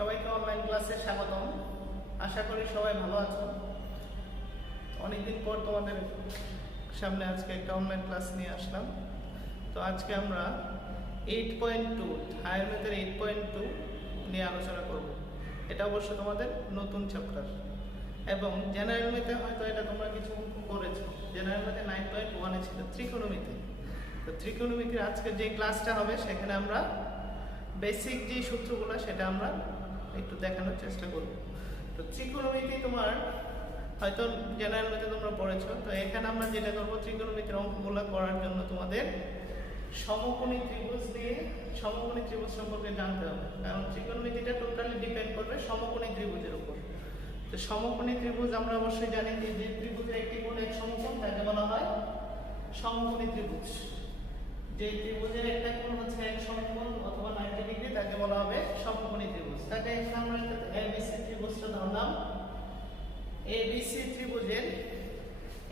সবাইকে অনলাইন ক্লাসে স্বাগতম। আশা করি সবাই ভালো আছো। অনেকদিন পর তোমাদের সামনে আজকে একটা অনলাইন ক্লাস নিয়ে আসলাম। তো আজকে আমরা 8.2 হায়ার ম্যাথের 8.2 নিয়ে আলোচনা করব। এটা অবশ্য তোমাদের নতুন চ্যাপ্টার এবং জেনারেল ম্যাথে হয়তো এটা তোমরা কিছু করেছো। জেনারেল ম্যাথে 9.1 এ ছিল ত্রিকোণমিতি। তো ত্রিকোণমিতির আজকে যে ক্লাসটা হবে সেখানে আমরা বেসিক যে সূত্রগুলো সেটা আমরা একটু দেখানোর চেষ্টা করব। তো ত্রিকোণমিতি তোমার হয়তো জেনারেল ম্যাথে তোমরা পড়েছো। তো এখানে আমরা যেটা করব, ত্রিকোণমিতির অঙ্কগুলো করার জন্য তোমাদের সমকোণী ত্রিভুজ দিয়ে সমকোণী ত্রিভুজ সম্পর্কে জানতে হবে, কারণ ত্রিকোণমিতিটা টোটালি ডিপেন্ড করবে সমকোণী ত্রিভুজের উপর। তো সমকোণী ত্রিভুজ আমরা অবশ্যই জানি যে ত্রিভুজের একটি কোণ এক সমকোণ তাকে বলা হয় সমকোণী ত্রিভুজ। যে ত্রিভুজের একটা কোণ হচ্ছে এক সমকোণ অথবা 90 ডিগ্রি তাকে বলা হবে সমকোণী ত্রিভুজ। তাকে এখানে আমরা একটা ABC ত্রিভুজটা ধরলাম। ABC ত্রিভুজের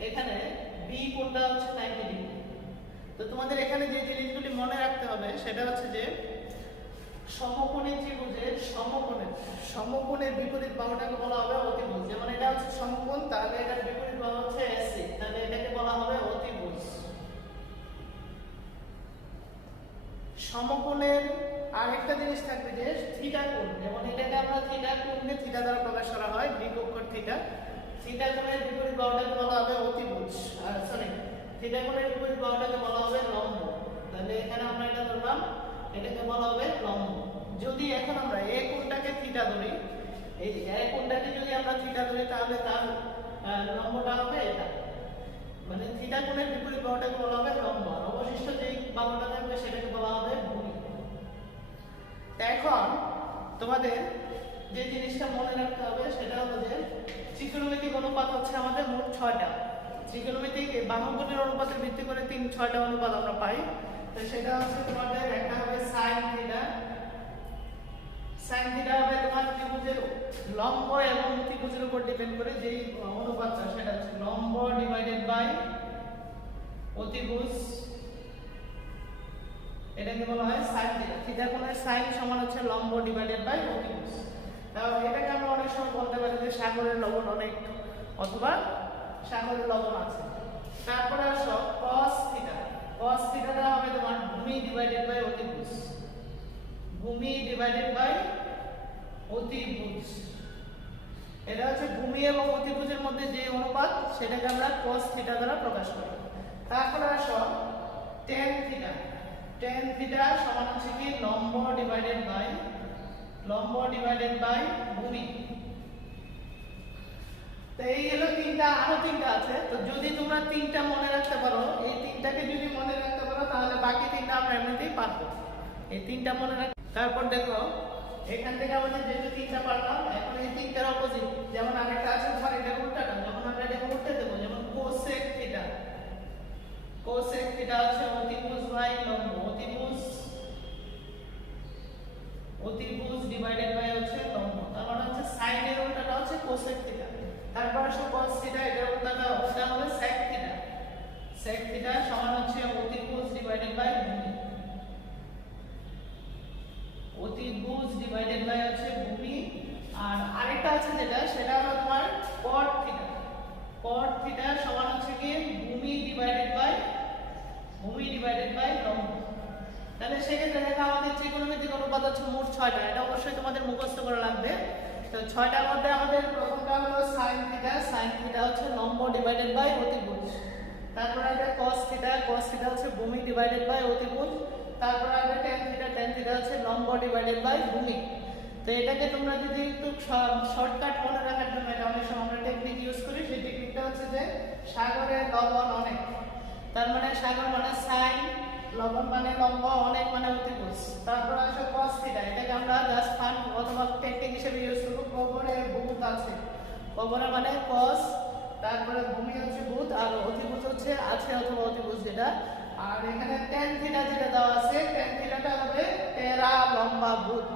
এখানে B কোণটা হচ্ছে 90 ডিগ্রি। তো তোমাদের এখানে যে জিনিসগুলি মনে রাখতে হবে সেটা হচ্ছে যে সমকোণী ত্রিভুজের সমকোণের বিপরীত বাহুটাকে বলা হবে অতিভুজ। যেমন এটা হচ্ছে সমকোণ, তাহলে এটার বিপরীত বাহু হচ্ছে AC, তাহলে এটাকে বলা হবে অতিভুজ। সমকোণের আরেকটা জিনিস থাকবে যে থিটা কোণ, যেমন এটাকে আমরা থিটা কোণকে থিটা দ্বারা প্রকাশ করা হয়, b অক্ষর থিটা। থিটা কোণের বিপরীত বাহুটাকে বলা হবে অতিভুজ, থিটা কোণের বিপরীত বাহুটাকে বলা হবে লম্ব। তাহলে এখানে আমরা এটা ধরলাম, এটাকে বলা হবে লম্ব। যদি এখন আমরা এই কোণটাকে থিটা ধরি, এই কোণটাকে যদি আমরা থিটা ধরি তাহলে তার লম্বটা হবে এটা, মানে থিটা কোণের বিপরীত বাহুটাকে বলা হবে লম্ব, আর অবশিষ্ট যে বাহুটা থাকবে সেটাকে বলা হবে ভূমি। এখন তোমাদের যে জিনিসটা মনে রাখতে হবে সেটা হলো যে ত্রিকোণমিতিক অনুপাত হচ্ছে আমাদের মোট 6টা। ত্রিকোণমিতিক বাহুগুলির অনুপাতের ভিত্তি করে 6টা অনুপাত আমরা পাই। তো সেটা হচ্ছে তোমাদের একটা হবে sin থিটা। sin থিটা হবে তোমার ত্রিভুজের লম্ব এবং অতিভুজের উপর ডিপেন্ড করে যেই অনুপাতটা, সেটা হচ্ছে লম্ব ডিভাইডেড বাই অতিভুজ, এটাকে বলা হয় sin থিটা। থিটা কোণের sin সমান হচ্ছে লম্ব ডিভাইডেড বাই অতিভুজ। তাহলে এটাকে আমরা অনেক সময় বলতে পারি যে সাগরের লবণ অনেক, অথবা সাগরের লবণ আছে। তারপরে আসো cos থিটা। cos থিটাটা হবে তোমার ভূমি ডিভাইডেড বাই অতিভুজ, ভূমি ডিভাইডেড বাই অতিভুজ। এটা হচ্ছে ভূমি এবং অতিভুজের মধ্যে যে অনুপাত সেটাকে আমরা cos থিটা দ্বারা প্রকাশ করি। তারপরে আসো tan থিটা। tan থিটা সমান হচ্ছে কি লম্ব ডিভাইডেড বাই ভূমি। তো এই হলো তিনটা, আরো তিনটা আছে। তো যদি তোমরা তিনটা মনে রাখতে পারো, এই তিনটাকে যদি মনে রাখতে পারো তাহলে বাকি তিনটা আমরা এমনিতেই পারবো। এই তিনটা মনে রাখ। তারপর দেখো এখান থেকে আমাদের যেহেতু তিনটা পারলাম, এখন এই তিনটার অপোজিট, যেমন আরেকটা আছে ধর এটা উল্টাটা, যখন আমরা এটা উল্টে দেবো, যেমন cosec থিটা। cosec থিটা হচ্ছে অতিভুজ বাই লম্ব, অতিভুজ ডিভাইডেড বাই হচ্ছে লম্ব। তার মানে হচ্ছে sin এর উল্টাটা হচ্ছে cosec থিটা। তারপর আসো cos থিটা, এর উল্টাটা ওটা হবে sec থিটা। sec থিটা সমান হচ্ছে অতিভুজ ডিভাইডেড বাই ভূমি, অতিভুজ ডিভাইডেড বাই হচ্ছে ভূমি। আর আরেকটা আছে যেটা, সেটা হলো তোমার cot থিটা। cot থিটা সমান হচ্ছে কি ভূমি ডিভাইডেড বাই লম্ব। তাহলে সেক্ষেত্রে দেখো আমাদের ত্রিকোণমিতিক অনুপাত হচ্ছে মোট 6টা। এটা অবশ্যই তোমাদের মুখস্থ করা লাগবে। তো 6টার মধ্যে আমাদের প্রথমটা হলো sin থিটা। sin থিটা হচ্ছে লম্ব ডিভাইডেড বাই অতিভুজ। তারপর আসবে cos থিটা। cos থিটা হচ্ছে ভূমি ডিভাইডেড বাই অতিভুজ। তারপর আসবে tan থিটা। tan থিটা হচ্ছে লম্ব ডিভাইডেড বাই ভূমি। তো এটাকে তোমরা যদি একটু শর্টকাট মনে রাখার জন্য এটা অনেক সময় আমরা টেকনিক ইউজ করি। সেই টেকনিকটা হচ্ছে যে সাগরের লবণ অনেক, তার মানে সাগর মানে sin, লবণ মানে লম্ব, অনেক মানে অতিভুজ। তারপর আসে cos থিটা, এটাকে আমরা জাস্ট ফান অথবা টেকনিক হিসেবে ইউজ করব। কবরে ভূত আছে, কবরে মানে cos, তারপরে ভূমি হচ্ছে ভূত, আর অতিভুজ হচ্ছে আছে অথবা অতিভুজ যেটা। আর এখানে tan থিটা যেটা দেওয়া আছে, tan থিটাটা হবে টেরা লম্বা ভূত।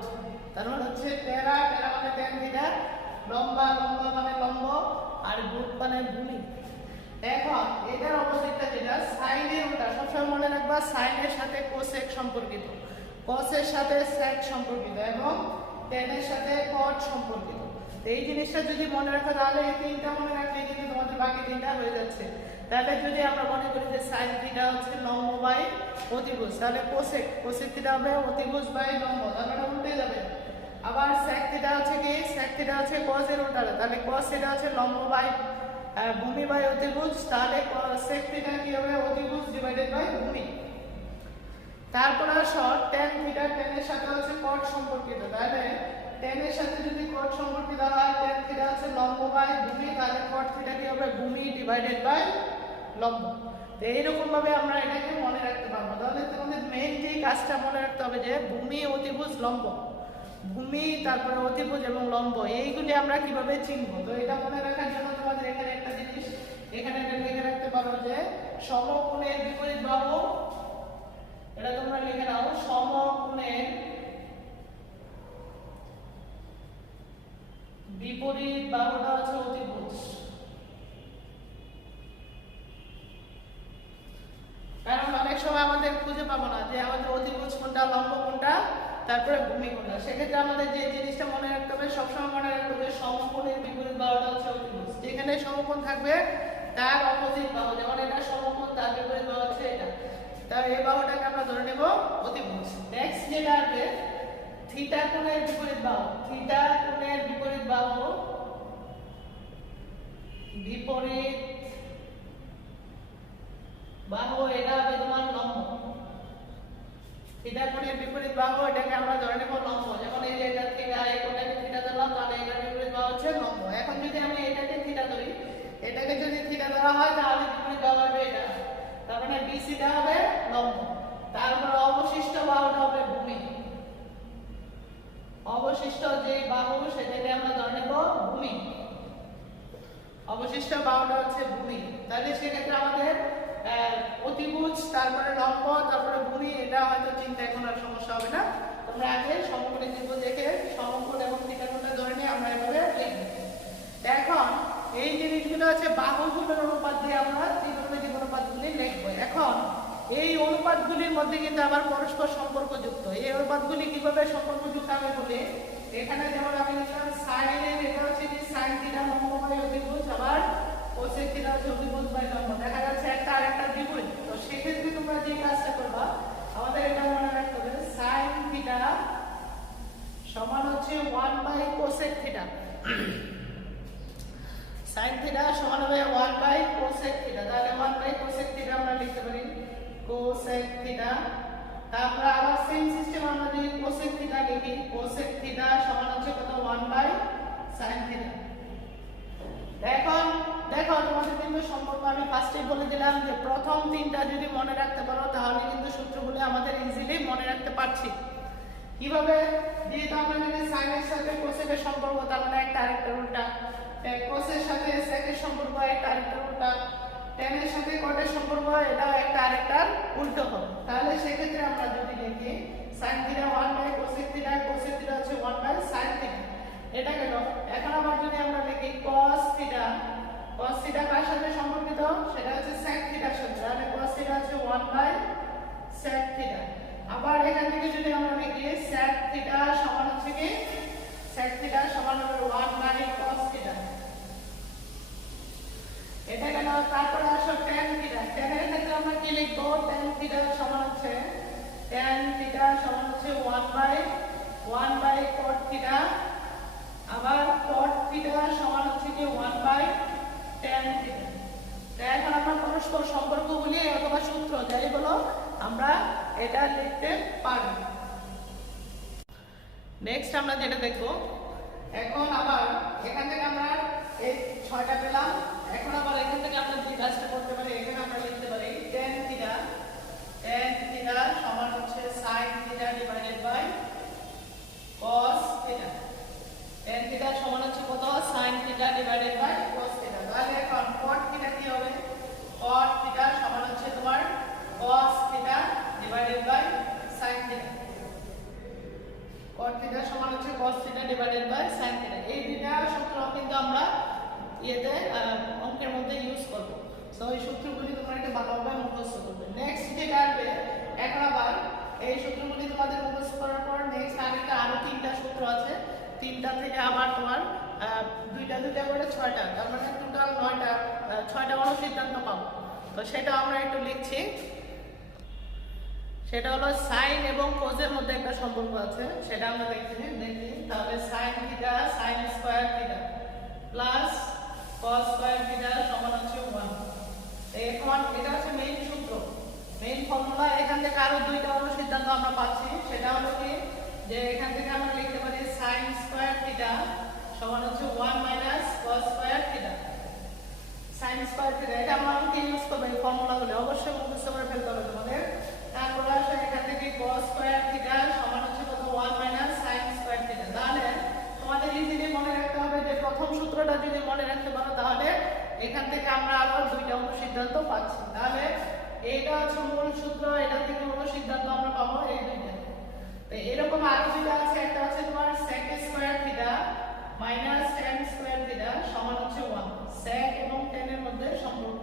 তার মানে হচ্ছে টেরা মানে tan থিটা, লম্বা মানে লম্ব, আর ভূত মানে ভূমি। এখন এটার অপোজিটটা যেটা sin এর উল্টা, সবসময় মনে রাখবা sin এর সাথে cosec সম্পর্কিত, cos এর সাথে sec সম্পর্কিত, এবং tan এর সাথে cot সম্পর্কিত। এই জিনিসটা যদি মনে রাখো তাহলে এই তিনটা মনে রাখলে কিন্তু তোমাদের বাকি তিনটা হয়ে যাচ্ছে। তাহলে যদি আমরা মনে করি যে sin থিটা হচ্ছে লম্ব বাই অতিভুজ, তাহলে cosec থিটা হবে অতিভুজ বাই লম্ব, তাহলে উল্টে যাবে। আবার sec থিটা হচ্ছে কি, sec থিটা হচ্ছে cos এর উল্টা, তাহলে cos থিটা হচ্ছে লম্ব বাই ভূমি বাই অতিভুজ, তাহলে sec থিটা কি হবে অতিভুজ ডিভাইডেড বাই ভূমি। তারপর আসো tan থিটা, tan এর সাথে হচ্ছে cot সম্পর্কিত, তাহলে tan এর সাথে যদি cot সম্পর্কিত হয় tan থিটা হচ্ছে লম্ব বাই ভূমি, তাহলে cot থিটা কি হবে ভূমি ডিভাইডেড বাই লম্ব। তো এইরকম ভাবে আমরা এটাকে মনে রাখতে পারবো। তাহলে তোমাদের মেইন যে কাজটা মনে রাখতে হবে যে ভূমি অতিভুজ লম্ব, ভূমি তারপরে অতিভুজ এবং লম্ব, এইগুলি আমরা কিভাবে চিনবো। তো এটা মনে রাখার জন্য তোমাদের এখানে একটা জিনিস এখানে এটা লিখে রাখতে পারো যে সমকোণের বিপরীত বাহু, এটা তোমরা লিখে নাও, সমকোণের বিপরীত বাহুটা হচ্ছে অতিভুজ। কারণ অনেক সময় আমাদের খুঁজে পাবো না যে আমাদের অতিভুজ কোনটা, লম্ব কোনটা, তারপরে ভূমি কোনটা। সেক্ষেত্রে আমাদের যে জিনিসটা মনে রাখতে হবে, সবসময় মনে রাখতে হবে সমকোণের বিপরীত বাহুটা হচ্ছে অতিভুজ। যেখানে সমকোণ থাকবে তার অপোজিট বাহু, যেমন এটা সমকোণ তার বিপরীত বাহু হচ্ছে এটা, তাই এই বাহুটাকে আমরা ধরে নেব অতিভুজ। নেক্সট যেটা আসবে থিটা কোণের বিপরীত বাহু, থিটা কোণের বিপরীত বাহু, বিপরীত বাহু এটা হবে তোমার লম্ব। থিটা কোণের বিপরীত বাহু এটাকে আমরা ধরে নেব লম্ব, যেমন এই যে এটা থিটা, এই কোণটাকে থিটা ধরলাম, তাহলে এটার বিপরীত বাহু হচ্ছে লম্ব। এখন যদি আমি এটাকে থিটা ধরি, এটাকে যদি থিটা ধরা হয় তাহলে বিপরীত বাহু হবে এটা, তার মানে বিসিটা হবে লম্ব। তারপর অবশিষ্ট বাহুটা হবে ভূমি, অবশিষ্ট যে বাহু সেটাকে আমরা ধরে নেব ভূমি, অবশিষ্ট বাহুটা হচ্ছে ভূমি। তাহলে সেক্ষেত্রে আমাদের অতিভুজ তারপরে লম্ব তারপরে ভূমি, এটা হয়তো চিন্তা এখন আর সমস্যা হবে না। তোমরা আগে সমকোণী ত্রিভুজ দেখে সমকোণ এবং থিটা কোণটা ধরে নিয়ে আমরা এভাবে লিখব। এখন এই জিনিসগুলো হচ্ছে বাহুগুলোর অনুপাত দিয়ে আমরা ত্রিকোণমিতিক অনুপাতগুলি লিখব। এখন এই অনুপাতগুলির মধ্যে কিন্তু আবার পরস্পর সম্পর্কযুক্ত। এই অনুপাতগুলি কিভাবে সম্পর্কযুক্ত আমি বলি, এখানে যেমন আমি লিখলাম sin এর, এটা হচ্ছে কি sin থিটা লম্ব বাই অতিভুজ, আবার cosec থিটা হচ্ছে অতিভুজ বাই লম্ব, দেখা যাচ্ছে একটা আরেকটা বিপরীত। তো সেক্ষেত্রে তোমরা যে কাজটা করবা, আমাদের এটা মনে রাখতে হবে sin থিটা সমান হচ্ছে 1 by cosec theta, sin theta সমান হবে 1 বাই cosec থিটা, তাহলে 1 বাই cosec থিটা আমরা লিখতে পারি cosec থিটা। তারপর আবার সেম সিস্টেম আমরা যদি cosec থিটা লিখি, cosec থিটা সমান হচ্ছে কত 1 বাই sin থিটা। এখন দেখো তোমাদের কিন্তু সম্পর্ক আমি ফার্স্টে বলে দিলাম যে প্রথম তিনটা যদি মনে রাখতে পারো তাহলে কিন্তু সূত্রগুলো আমাদের ইজিলি মনে রাখতে পারছি। কিভাবে, যেহেতু আমরা জানি sin এর সাথে cosec এর সম্পর্ক, তার মানে একটা আরেকটার উল্টা, cos এর সাথে sec এর সম্পর্ক একটা আরেকটার উল্টা, tan এর সাথে cot এর সম্পর্ক এটা একটা আরেকটার উল্টো হবে। তাহলে সেক্ষেত্রে আমরা যদি লিখি sin theta 1 by cosec theta, cosec theta হচ্ছে 1 বাই sin থিটা, এটা গেল। এখন আবার যদি আমরা লিখি cos থিটা, cos থিটা কার সাথে সম্পর্কিত, সেটা হচ্ছে sec থিটার সাথে, তাহলে cos থিটা হচ্ছে 1 বাই sec থিটা। আবার এখান থেকে যদি আমরা লিখি sec থিটা সমান হচ্ছে কি, sec থিটা সমান হবে 1 বাই cos থিটা, এটা কেন। তারপরে আসো tan থিটা, tan এর ক্ষেত্রে আমরা কি লিখব, tan থিটা সমান হচ্ছে 1 বাই cot থিটা, আবার cot থিটা সমান হচ্ছে কি 1 বাই tan থিটা। এখন আমরা পরস্পর সম্পর্কগুলি অথবা সূত্র যাই বলো আমরা এটা লিখতে পারি। নেক্সট আমরা যেটা দেখব, এখন আবার এখান থেকে আমরা এই 6টা পেলাম। এখন আবার এখান থেকে আমরা যে কাজটা করতে পারি, এখানে আমরা লিখতে পারি tan থিটা সমান হচ্ছে sin theta divided by cos theta, tan theta সমান হচ্ছে কত, sin theta divided by cos theta. তাহলে এখন cot থিটা কি হবে, cot থিটা সমান হচ্ছে তোমার cos theta divided by sin theta, cot theta সমান হচ্ছে cos theta divided by sin theta. এই দুইটা সূত্র কিন্তু আমরা অঙ্কের মধ্যে ইউজ করব। সো এই সূত্রগুলি তোমরা একটু ভালোভাবে মুখস্থ করবে। নেক্সট যেটা আসবে, এখন আবার এই সূত্রগুলি তোমাদের মুখস্থ করার পর নেক্সট আরো 3টা সূত্র আছে, তিনটা থেকে আবার তোমার দুইটা দুইটা করে ছয়টা, তার মানে টোটাল 9টা 6টা অনুসিদ্ধান্ত পাবো। তো সেটা আমরা একটু লিখছি। সেটা হলো সাইন এবং কোজের মধ্যে একটা সম্পর্ক আছে, সেটা আমরা দেখি। তাহলে sine theta sine square theta plus cos square theta সমান হচ্ছে 1। এখন এটা হচ্ছে মেইন সূত্র, মেইন ফর্মুলা। এখান থেকে আরো দুইটা অনুসিদ্ধান্ত আমরা পাচ্ছি। সেটা হলো কি, যে এখান থেকে আমরা লিখতে পারি সাইন স্কয়ার থিটা সমান হচ্ছে 1 minus cos square theta. Sine square theta এটা আমরা কি ইউজ করব, এই ফর্মুলাগুলো অবশ্যই মুখস্থ করে ফেলতে হবে তোমাদের। তারপর আসলে এখান থেকে cos স্কয়ার থিটা সমান হচ্ছে কত, 1 মাইনাস sin স্কয়ার থিটা। তাহলে তোমাদের ইজিলি মনে রাখতে হবে যে প্রথম সূত্রটা যদি মনে রাখতে পারো তাহলে এখান থেকে আমরা আরো দুইটা অনুসিদ্ধান্ত পাচ্ছি। তাহলে এইটা হচ্ছে মূল সূত্র, এটা থেকে অনুসিদ্ধান্ত আমরা পাবো এই দুইটা। তো এরকম আরো দুইটা আছে, একটা হচ্ছে তোমার sec square theta minus tan square theta সমান হচ্ছে 1। sec এবং tan এর মধ্যে সম্পর্ক,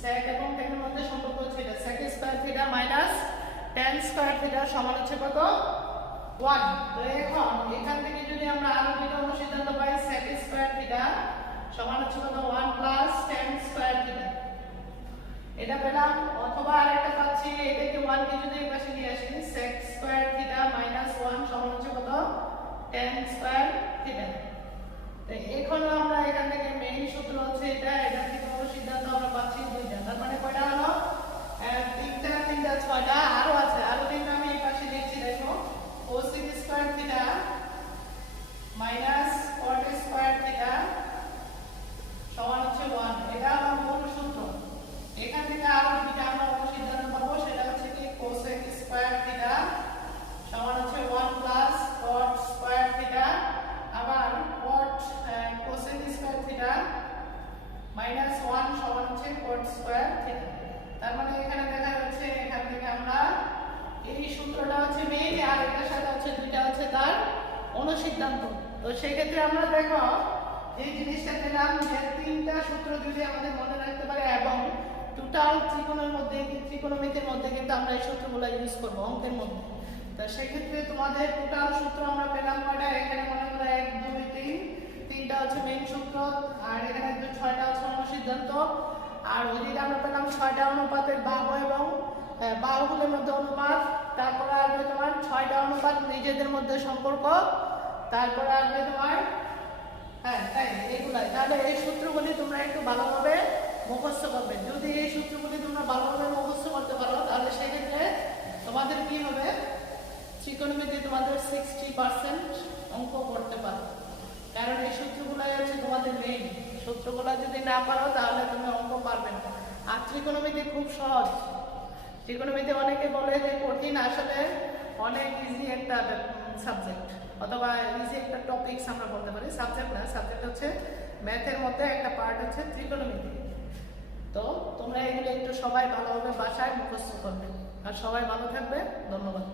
sec এবং tan এর মধ্যে সম্পর্ক হচ্ছে এটা sec square theta minus tan square theta সমান হচ্ছে কত, 1। তো এখন এখান থেকে যদি আমরা আরো দুটো অনুসিদ্ধান্ত পাই, sec স্কয়ার থিটা সমান হচ্ছে কত, 1 প্লাস tan স্কয়ার থিটা, এটা পেলাম। অথবা আরেকটা পাচ্ছি, এটাকে 1 কে যদি এই পাশে নিয়ে আসি, sec স্কয়ার থিটা মাইনাস 1 সমান হচ্ছে কত, tan স্কয়ার থিটা। তো এখন আমরা এখান থেকে মেইন সূত্র হচ্ছে এটা, এটা থেকে অনুসিদ্ধান্ত আমরা পাচ্ছি দুইটা। তার মানে কয়টা হলো, তিনটা তিনটা 6টা, আরো আছে, আরো তিনটা আমি এই পাশে লিখছি। দেখো cosec square theta minus cot square theta সমান হচ্ছে 1, এটা আমার মূল সূত্র। এখান থেকে আরো দুইটা আমরা অনুসিদ্ধান্ত পাবো, সেটা হচ্ছে কি cosec স্কয়ার থিটা সমান হচ্ছে 1 প্লাস cot স্কয়ার থিটা, আবার cosec স্কয়ার থিটা মাইনাস 1 সমান হচ্ছে cot স্কয়ার থিটা। তার মানে এখানে দেখা যাচ্ছে এখান থেকে আমরা এই সূত্রটা হচ্ছে মেইন, আর এটার সাথে হচ্ছে দুইটা হচ্ছে তার অনুসিদ্ধান্ত। তো সেই ক্ষেত্রে আমরা দেখো এই জিনিসটা পেলাম যে তিনটা সূত্র যদি আমাদের মনে রাখতে পারে, এবং টোটাল ত্রিকোণের মধ্যে, ত্রিকোণমিতির মধ্যে কিন্তু আমরা এই সূত্রগুলো ইউজ করব অঙ্কের মধ্যে। তো সেই ক্ষেত্রে তোমাদের টোটাল সূত্র আমরা পেলাম কয়টা, এখানে মনে করো 1 2 3, তিনটা হচ্ছে মেইন সূত্র, আর এখানে 6টা হচ্ছে অনুসিদ্ধান্ত। আর ওইদিকে আমরা পেলাম 6টা অনুপাতের বাহু এবং বাহুগুলোর মধ্যে অনুপাত, তারপরে আসবে তোমার 6টা অনুপাত নিজেদের মধ্যে সম্পর্ক, তারপরে আসবে তোমার তাই এইগুলাই। তাহলে এই সূত্রগুলি তোমরা একটু ভালোভাবে মুখস্থ করবে। যদি এই সূত্রগুলি তোমরা ভালোভাবে মুখস্থ করতে পারো তাহলে সেক্ষেত্রে তোমাদের কি হবে, ত্রিকোণমিতি তোমাদের 60% অঙ্ক করতে পারো, কারণ এই সূত্রগুলাই হচ্ছে তোমাদের মেইন। সূত্রগুলো যদি না পারো তাহলে তুমি অঙ্ক পারবে না। আর ত্রিকোণমিতি খুব সহজ। ত্রিকোণমিতি অনেকে বলে যে কঠিন, আসলে অনেক ইজি একটা সাবজেক্ট, অথবা ইজি একটা টপিকস আমরা বলতে পারি। সাবজেক্ট না, সাবজেক্ট হচ্ছে ম্যাথের মধ্যে একটা পার্ট হচ্ছে ত্রিকোণমিতি। তো তোমরা এগুলো একটু সবাই ভালোভাবে বাসায় মুখস্থ করবে। আর সবাই ভালো থাকবে, ধন্যবাদ।